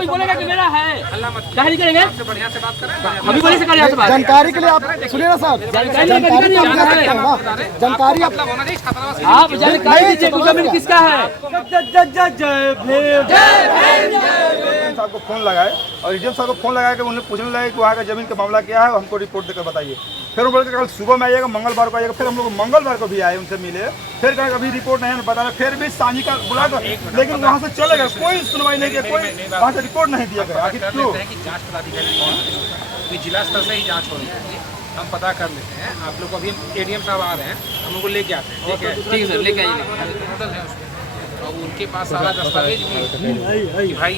कोई बोलेगा कि मेरा है, क्या नहीं करेंगे? बढ़िया से बात करें, अभी बोले से करें यहाँ से बात। जानकारी के लिए आप सुनिए ना सर, जानकारी आप दे सकते हैं ना, जानकारी आप होना चाहिए छात्रावास आप जानकारी दीजिए कि जमीन किसका है। साहब को फोन लगाए और एडीएम साहब को फोन लगा के उन्हें पूछने लगे कि वहाँ का जमीन का मामला क्या है, हमको रिपोर्ट देकर बताइए। फिर वो बोल के कल सुबह में आइएगा, मंगलवार को आइएगा। फिर हम लोग मंगलवार को भी आए, उनसे मिले, फिर कहा अभी रिपोर्ट नहीं बता रहा। फिर भी सांझी का बुला कर, लेकिन वहाँ से चले गए, कोई सुनवाई नहीं किया, कोई वहाँ से रिपोर्ट नहीं दिया गया। आखिर क्यों? जांच पदाधिकारी कौन है, जिला स्तर से ही जांच होनी चाहिए, हम पता कर लेते हैं। आप लोग अभी एडीएम साहब आ रहे हैं, हम उनको लेके आते हैं। ठीक है, ठीक है सर, लेके आइए। और उनके पास सारा दस्तावेज भी कि भाई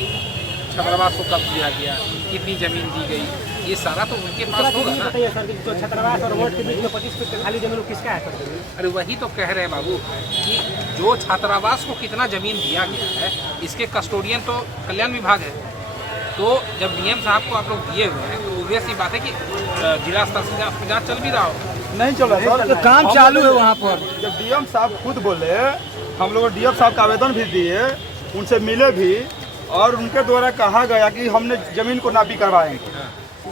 छात्रावास को कब दिया गया, कितनी जमीन दी गई, ये सारा तो उनके पास होगा ना। जो छात्रावास और वार्ड के बीच में 25 फीट खाली जमीन किसका है सर? अरे वही तो कह रहे हैं बाबू कि जो छात्रावास को कितना जमीन दिया गया है, इसके कस्टोडियन तो कल्याण विभाग है। तो जब डीएम साहब को आप लोग दिए हुए हैं तो ऑब्वियस सी बात है कि जिला स्तर से जांच चल भी रहा हो। नहीं चल रहा सर, काम चालू है वहाँ पर। जब डीएम साहब खुद बोले, हम लोग डीएम साहब का आवेदन भी दिए, उनसे मिले भी, और उनके द्वारा कहा गया कि हमने जमीन को नापी करवाएंगे।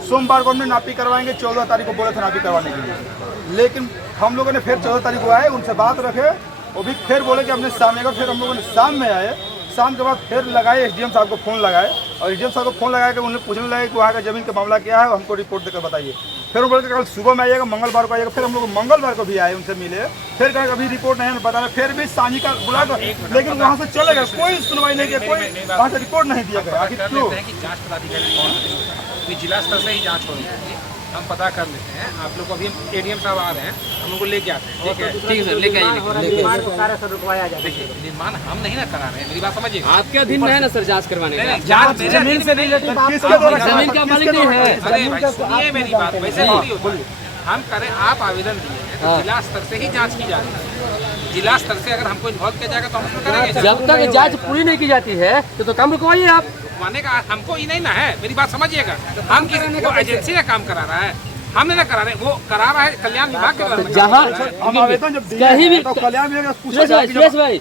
सोमवार को हमने नापी करवाएंगे, 14 तारीख को बोले थे नापी करवाने के लिए। लेकिन हम लोगों ने फिर 14 तारीख को आए, उनसे बात रखे, वो भी फिर बोले कि हमने शाम में। फिर हम लोगों ने शाम में आए, शाम के बाद फिर लगाए, एसडीएम साहब को फ़ोन लगाए और एसडीएम साहब को फ़ोन लगा के उन्हें पूछने लगे कि वहाँ का जमीन का मामला क्या है, हमको रिपोर्ट देकर बताइए। फिर वो बोल के कल सुबह में आइएगा, मंगलवार को आइएगा। फिर हम लोग मंगलवार को भी आए, उनसे मिले, फिर कहा अभी रिपोर्ट नहीं बता रहा। फिर भी सांझी का बुला कर, लेकिन वहाँ से चले गए, कोई सुनवाई नहीं किया, कोई वहाँ से रिपोर्ट नहीं दिया गया। आखिर क्यों? जांच पदाधिकारी कौन है, जिला स्तर से ही जांच होनी चाहिए, हम पता कर लेते हैं। आप लोग अभी एडीएम साहब आ रहे हैं, हम उनको लेके आते हैं। ठीक है, ठीक है सर, लेके आइए। देखिए निर्माण हम नहीं ना करा रहे हैं, मेरी बात समझिए। आपके अधीन में है ना सर जांच करवाने का? जांच मेरे अधीन में नहीं है। किसके द्वारा? जमीन का मालिक नहीं है। अरे भाई सुनिए मेरी बात, वैसे थोड़ी होता है। हम करें, आप आवेदन दिए हैं तो जिला स्तर से ही जांच की जा रही है। जिला स्तर से अगर हमको इन्वॉल्व किया जाएगा तो हम उसमें करेंगे। जब तक जांच पूरी नहीं की जाती है तो काम रुकवाइए आप। रुकवाने का हमको ही नहीं ना है, मेरी बात समझिएगा। हम किसी को एजेंसी का काम करा रहा है, हमने ना करा रहे, वो करा रहा है कल्याण विभाग के द्वारा। जहाँ हम आवेदन जब कहीं भी तो कल्याण विभाग पूछा सुरेश भाई,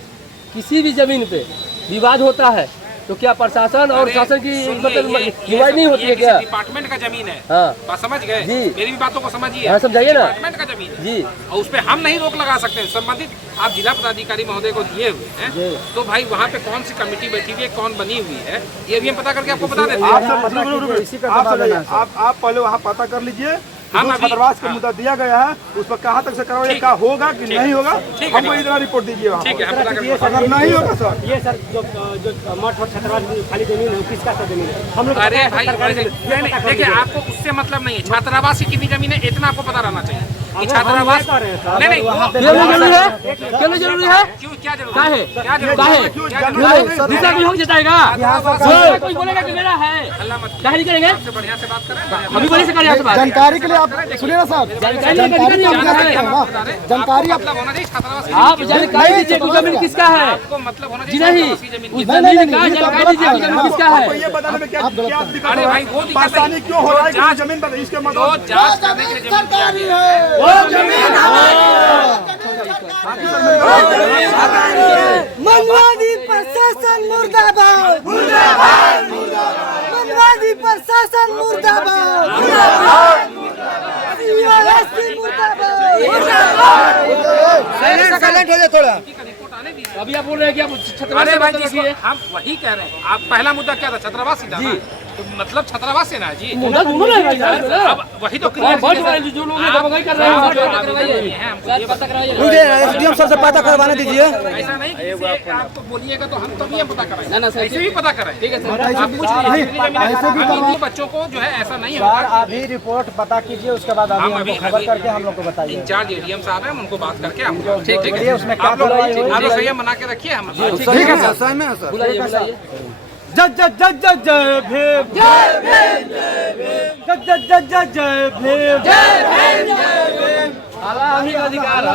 किसी भी जमीन पे विवाद होता है तो क्या प्रशासन और शासन की मतलब निवाई नहीं होती है क्या? डिपार्टमेंट का जमीन है। हाँ। बात समझ गए? जी। मेरी भी बातों को समझिए। हाँ, समझाइए ना। डिपार्टमेंट का जमीन है जी, और उस पर हम नहीं रोक लगा सकते। संबंधित आप जिला पदाधिकारी महोदय को दिए हुए हैं, तो भाई वहाँ पे कौन सी कमेटी बैठी हुई है, कौन बनी हुई है, ये भी हम पता करके आपको बता देते हैं। आप पहले वहाँ पता कर लीजिए। हम छात्रावास का मुद्दा दिया गया है, उस पर कहाँ तक से करवाइए, क्या होगा कि नहीं होगा, हमको इतना रिपोर्ट दीजिए। ठीक है, हम पता करके अगर नहीं होगा सर, ये सर जो मठ और छात्रावास खाली जमीन है किसका सर जमीन है? हम लोग अरे भाई नहीं, देखिए आपको उससे मतलब नहीं है। छात्रावास की कितनी जमीन है इतना आपको पता रहना चाहिए कि छात्रावास नहीं जरूरी है, क्यों जरूरी है? क्यों, क्या जरूरी क्या है, है? क्या जरूरी क्या है? है? दूसरा कोई हो जताएगा, कोई बोलेगा कि मेरा है, क्या नहीं करेंगे? बढ़िया से बात करें, अभी बोले से करें यहाँ से बात। जानकारी के लिए आप सुनिए ना सर, जानकारी आप दे सकते हैं ना, जानकारी आप मतलब होना चाहिए छात्रावास की आप जानकारी दीजिए कि जमीन किसका है। आपको मतलब होना जी चाहिए नहीं, छात्रावास की जमीन उस किसका है। जमीन का जानकारी दीजिए कि जमीन किसका आपको है। ये बताने में क्या दिक्कत अरे भाई वो दिक्कत परेशानी नहीं। क्यों हो रहा है जांच- कि जमीन पर इसके जो मतलब जांच करने के लिए जमीन दिया गया है, मनवादी प्रशासन मुर्दाबाद, मनवादी प्रशासन मुर्दाबाद, साइलेंट हो जाए थोड़ा। रिपोर्ट आने दीजिए। अभी आप बोल रहे हैं कि आप छात्रावास अरे से भाई बात जिसको रखिए। हम वही कह रहे हैं। आप पहला मुद्दा क्या था, छात्रावास ही था ना? तो मतलब छात्रावास से ना जी। मुद्दा दोनों है भाई साहब। अब वही तो बहुत वाले जो लोग दबाई कर रहे हैं वहाँ पे पता करवाइए। हमको ये पता करवाइए। मुझे एसडीएम सर से पता करवाने दीजिए। ऐसा नहीं कि किसी आपको बोलिएगा तो हम तभी हम पता कराएं। ना, ना, सर, ऐसे भी पता कराएं। ठीक है सर। आप पूछ लीजिए कितनी जमीन है। हम इन बच्चों को जो है ऐसा नहीं होगा। अभी रिपोर्ट पता कीजिए, उसके बाद हम अभी खबर करके हम लोग को बताइए। इंचार्ज एडीएम साहब हैं, हम उनको बात करके हम ठीक ठीक है। है, उसमें क्या आप लोग कार्रवाई होगी? आप लोग संयम बना के रखिए। हम ठीक है सर, सहमत है सर। बुलाइए बुलाइए। जय जय जय जय जय भीम, जय भीम, जय जय जय जय जय भीम, जय भीम, आला हमी का अधिकार है।